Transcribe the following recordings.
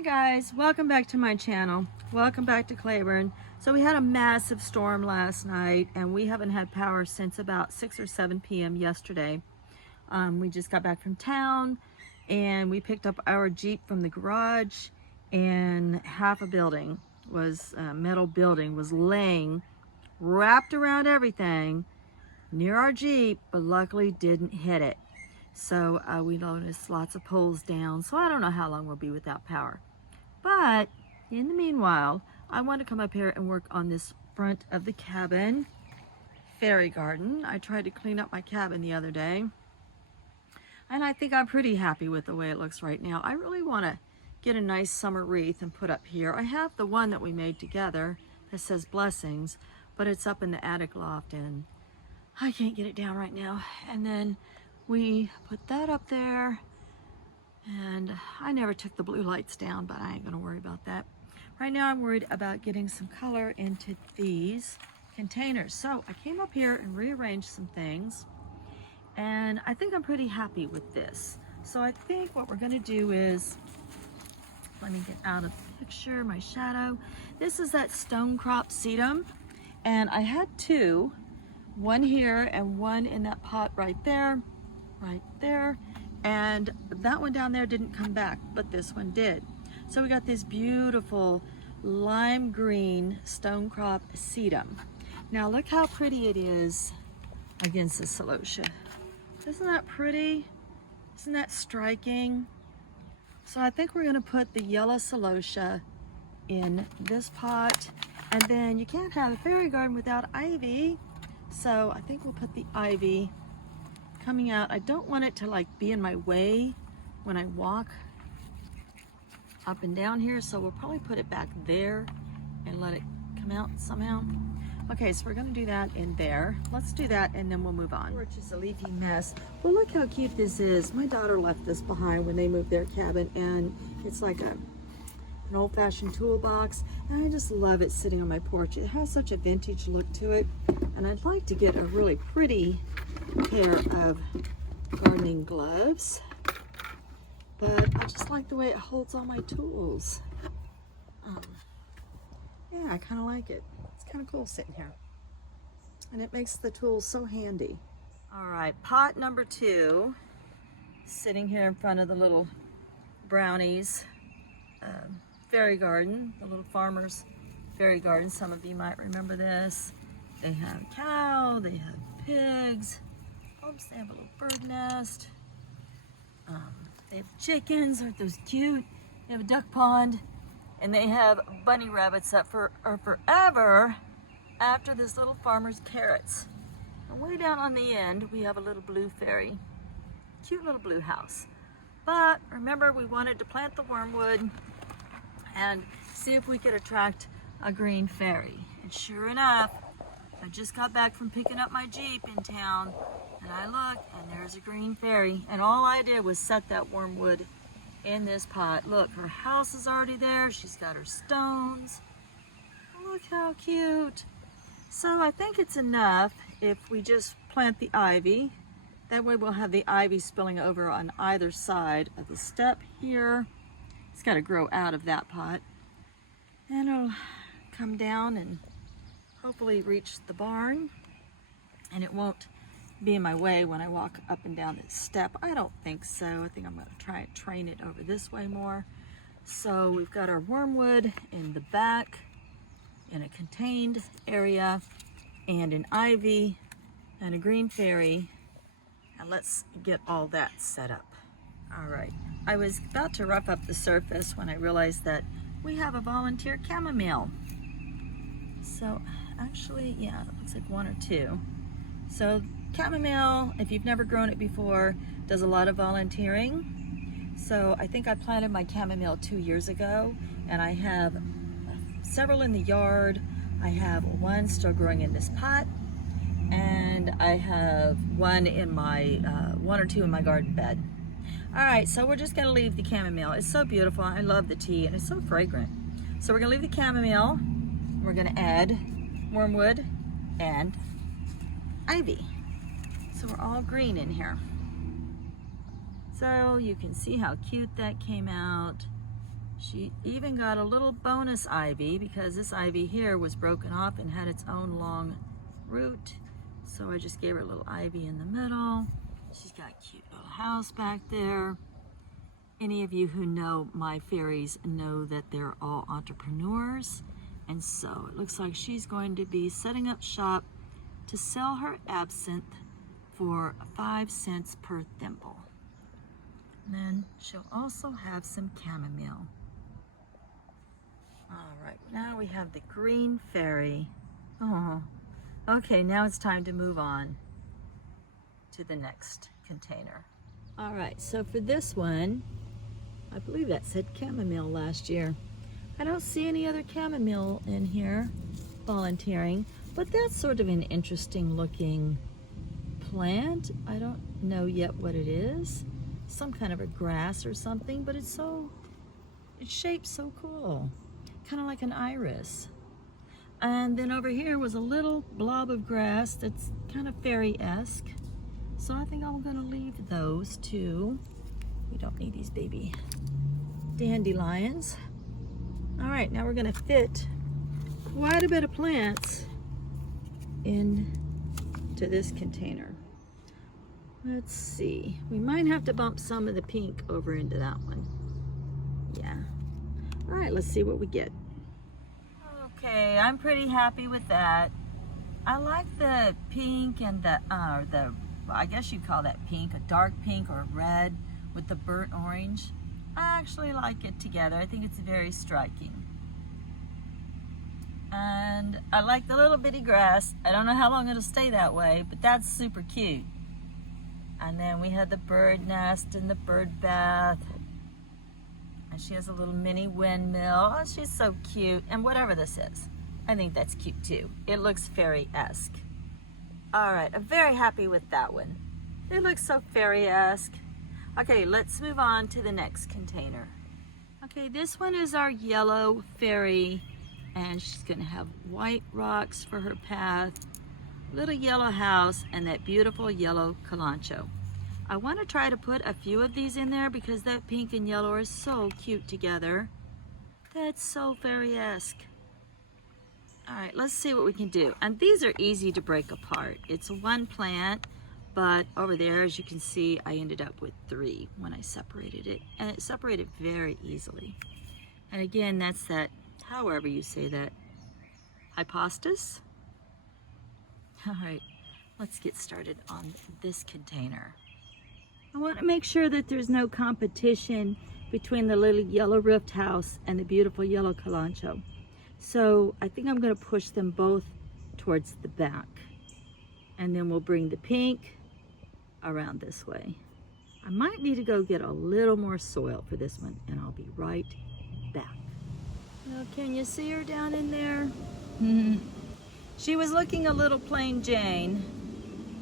Hi guys, welcome back to my channel. Welcome back to Claiborne. So we had a massive storm last night and we haven't had power since about 6 or 7 p.m. yesterday. We just got back from town and we picked up our Jeep from the garage, and half a building was, metal building was laying wrapped around everything near our Jeep, but luckily didn't hit it. So we noticed lots of poles down, so I don't know how long we'll be without power. But in the meanwhile, I want to come up here and work on this front of the cabin fairy garden. I tried to clean up my cabin the other day, and I think I'm pretty happy with the way it looks right now. I really want to get a nice summer wreath and put up here. I have the one that we made together that says blessings, but it's up in the attic loft and I can't get it down right now. And then we put that up there, and I never took the blue lights down, but I ain't gonna worry about that. Right now I'm worried about getting some color into these containers. So I came up here and rearranged some things, and I think I'm pretty happy with this. So I think what we're gonna do is, let me get out of the picture, my shadow. This is that stone crop sedum, and I had two, one here and one in that pot right there, and that one down there didn't come back, but this one did. So we got this beautiful lime green stone crop sedum. Now look how pretty it is against the celosia. Isn't that pretty? Isn't that striking? So I think we're gonna put the yellow celosia in this pot, and then you can't have a fairy garden without ivy. So I think we'll put the ivy coming out. I don't want it to like be in my way when I walk up and down here, so we'll probably put it back there and let it come out somehow. Okay, so we're gonna do that in there. Let's do that and then we'll move on. Which is a leafy mess. Well, look how cute this is. My daughter left this behind when they moved their cabin, and it's like an old-fashioned toolbox, and I just love it sitting on my porch. It has such a vintage look to it, and I'd like to get a really pretty pair of gardening gloves, but I just like the way it holds all my tools. Yeah, I kind of like it. It's kind of cool sitting here, and it makes the tools so handy. All right, pot number 2, sitting here in front of the little brownies fairy garden, the little farmer's fairy garden. Some of you might remember this. They have cow, they have pigs. Oops, they have a little bird nest. They have chickens, aren't those cute? They have a duck pond, and they have bunny rabbits that are forever after this little farmer's carrots. And way down on the end, we have a little blue fairy. Cute little blue house. But remember, we wanted to plant the wormwood and see if we could attract a green fairy. And sure enough, I just got back from picking up my Jeep in town, and I look, and there's a green fairy. And all I did was set that wormwood in this pot. Look, her house is already there. She's got her stones. Look how cute. So I think it's enough if we just plant the ivy. That way we'll have the ivy spilling over on either side of the step here. It's got to grow out of that pot, and it'll come down and hopefully reach the barn, and it won't be in my way when I walk up and down this step. I don't think so. I think I'm going to try and train it over this way more. So we've got our wormwood in the back in a contained area, and an ivy and a green fairy, and let's get all that set up. All right, I was about to rough up the surface when I realized that we have a volunteer chamomile. So actually, yeah, it looks like 1 or 2. So chamomile, if you've never grown it before, does a lot of volunteering. So I think I planted my chamomile 2 years ago, and I have several in the yard. I have one still growing in this pot, and I have one in my, 1 or 2 in my garden bed. All right, so we're just gonna leave the chamomile. It's so beautiful. I love the tea, and it's so fragrant. So we're gonna leave the chamomile. We're gonna add wormwood and ivy. So we're all green in here. So you can see how cute that came out. She even got a little bonus ivy because this ivy here was broken off and had its own long root. So I just gave her a little ivy in the middle. She's got a cute little house back there. Any of you who know my fairies know that they're all entrepreneurs. And so it looks like she's going to be setting up shop to sell her absinthe for 5 cents per thimble. And then she'll also have some chamomile. All right, now we have the green fairy. Oh, okay, now it's time to move on to the next container. All right, so for this one, I believe that said chamomile last year. I don't see any other chamomile in here volunteering, but that's sort of an interesting looking plant. I don't know yet what it is. Some kind of a grass or something, but it's shaped so cool. Kind of like an iris. And then over here was a little blob of grass that's kind of fairy-esque. So I think I'm gonna leave those two. We don't need these baby dandelions. All right, now we're gonna fit quite a bit of plants into this container. Let's see, we might have to bump some of the pink over into that one. Yeah. All right, let's see what we get. Okay, I'm pretty happy with that. I like the pink and the well, I guess you'd call that pink, a dark pink or red with the burnt orange. I actually like it together. I think it's very striking. And I like the little bitty grass. I don't know how long it'll stay that way, but that's super cute. And then we had the bird nest and the bird bath. And she has a little mini windmill. Oh, she's so cute. And whatever this is, I think that's cute too. It looks fairy-esque. All right, I'm very happy with that one. It looks so fairy-esque. Okay, let's move on to the next container. Okay, this one is our yellow fairy, and she's gonna have white rocks for her path, little yellow house, and that beautiful yellow kalanchoe. I want to try to put a few of these in there because that pink and yellow are so cute together. That's so fairy-esque. All right, let's see what we can do. And these are easy to break apart. It's one plant, but over there, as you can see, I ended up with 3 when I separated it. And it separated very easily. And again, that's that, however you say that, hypostas. All right, let's get started on this container. I want to make sure that there's no competition between the little yellow roofed house and the beautiful yellow kalanchoe. So I think I'm going to push them both towards the back. And then we'll bring the pink around this way. I might need to go get a little more soil for this one, and I'll be right back. Now, can you see her down in there? She was looking a little plain Jane.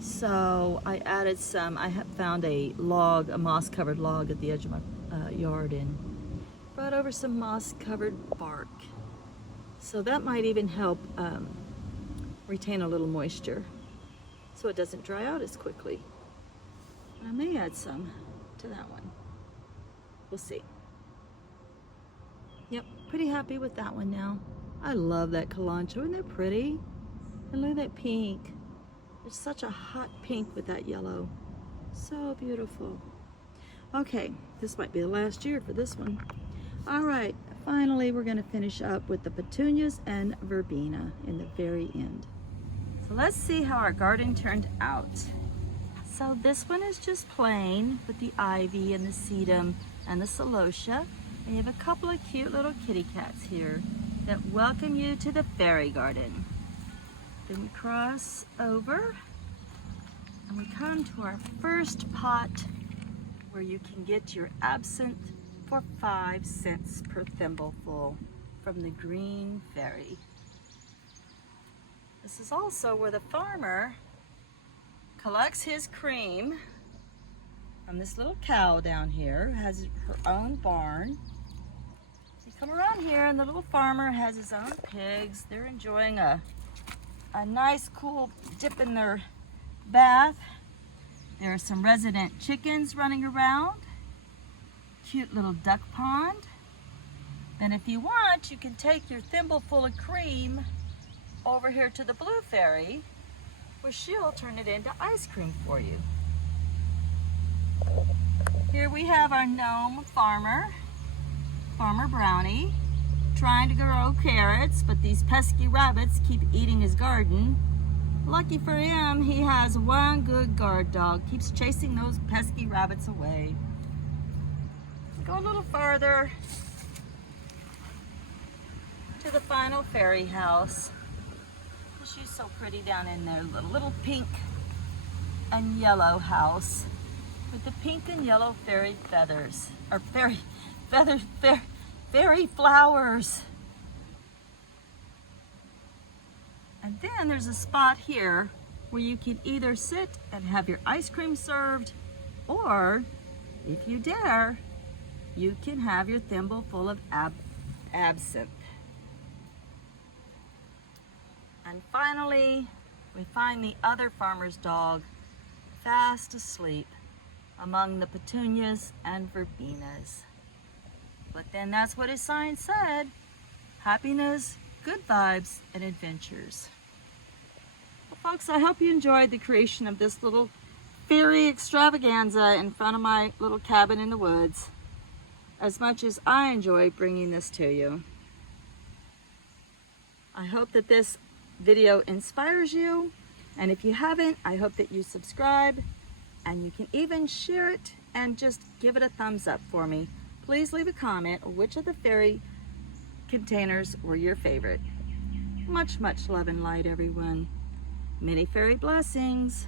So I added some, I found a log, a moss covered log at the edge of my yard, and brought over some moss covered bark. So that might even help retain a little moisture so it doesn't dry out as quickly. I may add some to that one. We'll see. Yep, pretty happy with that one now. I love that kalanchoe. Isn't that pretty? And look at that pink. It's such a hot pink with that yellow. So beautiful. Okay, this might be the last year for this one. All right, finally we're gonna finish up with the petunias and verbena in the very end. So let's see how our garden turned out. So this one is just plain with the ivy and the sedum and the celosia. And you have a couple of cute little kitty cats here that welcome you to the fairy garden. Then we cross over and we come to our first pot where you can get your absinthe for 5 cents per thimbleful from the green fairy. This is also where the farmer collects his cream from this little cow down here who has her own barn. You come around here and the little farmer has his own pigs. They're enjoying a nice cool dip in their bath. There are some resident chickens running around. Cute little duck pond. Then if you want, you can take your thimble full of cream over here to the blue fairy, where she'll turn it into ice cream for you. Here we have our gnome farmer, Farmer Brownie, trying to grow carrots, but these pesky rabbits keep eating his garden. Lucky for him, he has one good guard dog, keeps chasing those pesky rabbits away. Go a little further to the final fairy house. She's so pretty down in there, the little pink and yellow house with the pink and yellow fairy feathers, or fairy flowers. And then there's a spot here where you can either sit and have your ice cream served, or if you dare, you can have your thimble full of absinthe. And finally, we find the other farmer's dog fast asleep among the petunias and verbenas. But then that's what his sign said: happiness, good vibes, and adventures. Well, folks, I hope you enjoyed the creation of this little fairy extravaganza in front of my little cabin in the woods, as much as I enjoy bringing this to you. I hope that this video inspires you, and if you haven't, I hope that you subscribe, and you can even share it and just give it a thumbs up for me. Please leave a comment which of the fairy containers were your favorite. Much love and light, everyone. Many fairy blessings.